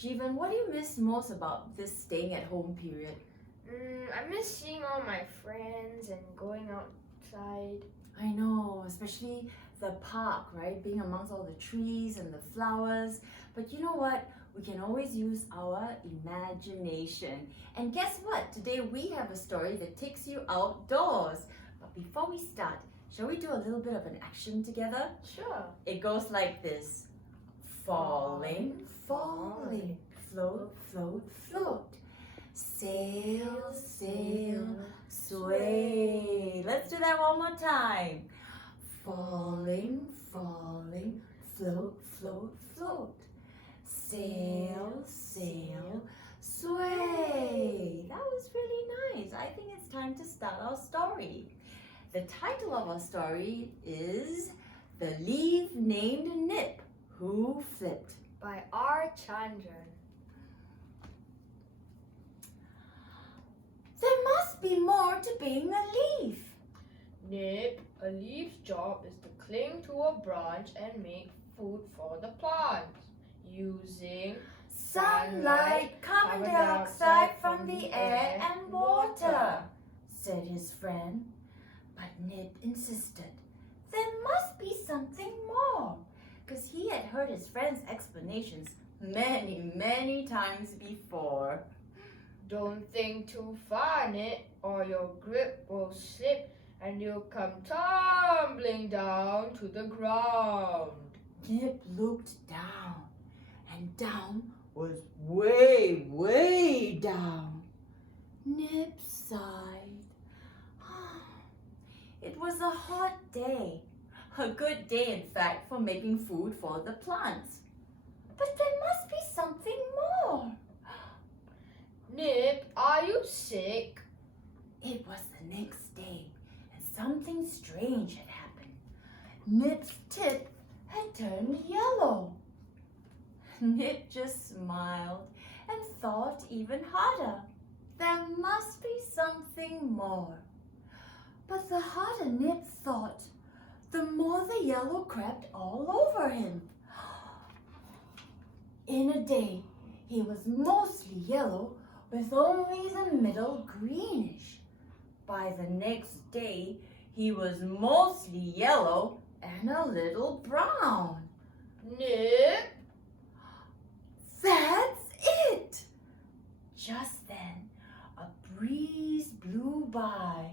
Jivan, what do you miss most about this staying at home period? I miss seeing all my friends and going outside. I know, especially the park, right? Being amongst all the trees and the flowers. But you know what? We can always use our imagination. And guess what? Today we have a story that takes you outdoors. But before we start, shall we do a little bit of an action together? Sure. It goes like this. Falling, falling, float, float, float. Sail, sail, sway. Let's do that one more time. Falling, falling, float, float, float. Sail, sail, sway. That was really nice. I think it's time to start our story. The title of our story is The Leaf Named Nip Who Flipped By R Chandran. There must be more to being a leaf. Nip, a leaf's job is to cling to a branch and make food for the plants using Sunlight, carbon dioxide from the air and water, said his friend. But Nip insisted there must be something more, because he had heard his friend's explanations many times before. Don't think too far, Nip, or your grip will slip and you'll come tumbling down to the ground. Nip looked down, and down was way down. Nip sighed. It was a hot day. A good day, in fact, for making food for the plants. But there must be something more. Nip, are you sick? It was the next day, and something strange had happened. Nip's tip had turned yellow. Nip just smiled and thought even harder. There must be something more. But the harder Nip thought, the more the yellow crept all over him. In a day, he was mostly yellow with only the middle greenish. By the next day, he was mostly yellow and a little brown. Nip? That's it! Just then, a breeze blew by.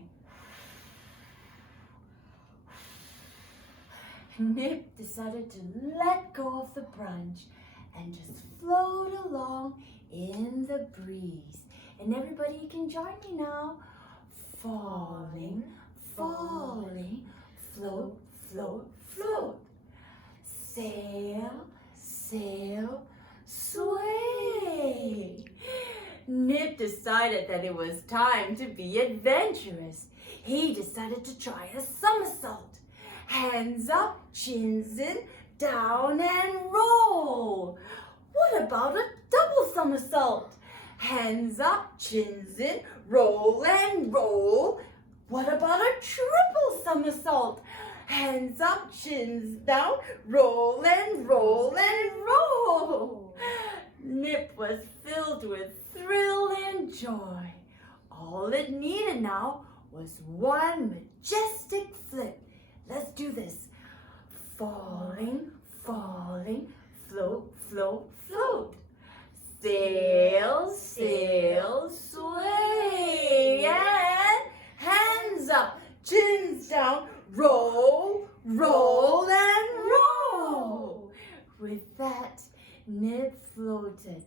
Nip decided to let go of the branch and just float along in the breeze. And everybody can join me now. Falling, falling, float, float, float. Sail, sail, sway. Nip decided that it was time to be adventurous. He decided to try a somersault. Hands up, chins in, down and roll. What about a double somersault? Hands up, chins in, roll and roll. What about a triple somersault? Hands up, chins down, roll and roll and roll. Nip was filled with thrill and joy. All it needed now was one majestic flip. Let's do this. Falling, falling, float, float, float. Sail, sail, sway. And hands up, chins down, roll, roll, and roll. With that, Nip floated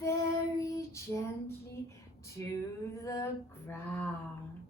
very gently to the ground.